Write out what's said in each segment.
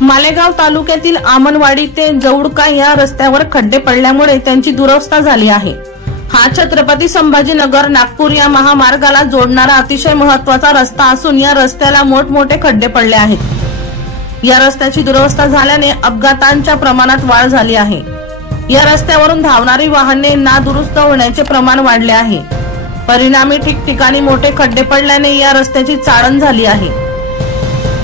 मालेगाव तालुक्यातील आमनवाडी ते जवळका या रस्त्यावर खड्डे पडल्यामुळे त्यांची दुरवस्था झाली आहे। हा छत्रपती संभाजीनगर नागपूर या महामार्गाला जोडणारा अतिशय महत्त्वाचा रस्ता असून या रस्त्याला मोठमोठे खड्डे पडले आहेत। या रस्त्याची दुरवस्था झाल्याने अपघातांच्या प्रमाणात वाढ झाली आहे। या रस्त्यावरून धावणारी वाहने नादुरुस्त होण्याचे प्रमाण वाढले आहे। परिणामी ठिकठिकाणी मोठे खड्डे पडल्याने या रस्त्याची चाळण झाली आहे।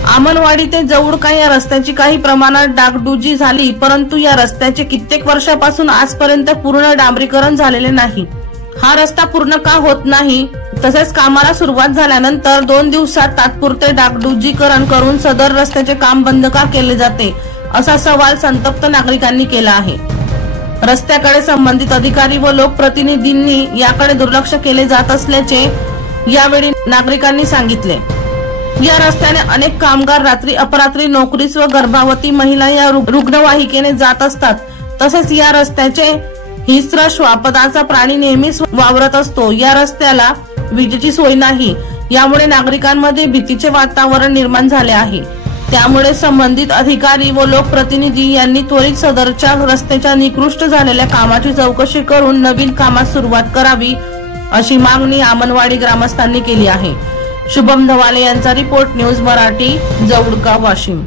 आमनवाडी ते जवळका या रस्त्याची काही प्रमाणात डागडुजी झाली, परंतु या रस्त्याचे कित्येक वर्षापासून आजपर्यंत पूर्ण डांबरीकरण झालेले नाही। हा रस्ता पूर्ण का होत नाही, तसेच कामाला सुरुवात झाल्यानंतर 2 दिवसात तात्पुरते डागडुजीकरण करून सदर रस्त्याचे काम बंद का केले जाते, असा सवाल संतप्त नागरिकांनी केला आहे। रस्त्याकडे संबंधित अधिकारी व लोकप्रतिनिधींनी याकडे दुर्लक्ष केले जात असल्याचे यावेळी नागरिकांनी सांगितले। या रस्त्याने अनेक कामगार रात्री अपरात्री नोकरीस व गर्भवती महिला या रुग्णवाहिकेने जात असतात। तसेच या रस्त्याचे हिस्र श्वापदाचा प्राणी नेहमीच वावरत असतो। या रस्त्याला विजेची सोय नाही, यामुळे नागरिकांमध्ये भीतीचे वातावरण निर्माण झाले आहे। त्यामुळे संबंधित अधिकारी व लोकप्रतिनिधी यांनी त्वरित सदरच्या रस्त्याच्या निकृष्ट झालेल्या कामाची चौकशी करून नवीन कामास सुरुवात करावी, अशी मागणी आमनवाडी ग्रामस्थांनी केली आहे। शुभम धवाले यांचा रिपोर्ट, न्यूज मराठी, जवळका, वाशिम।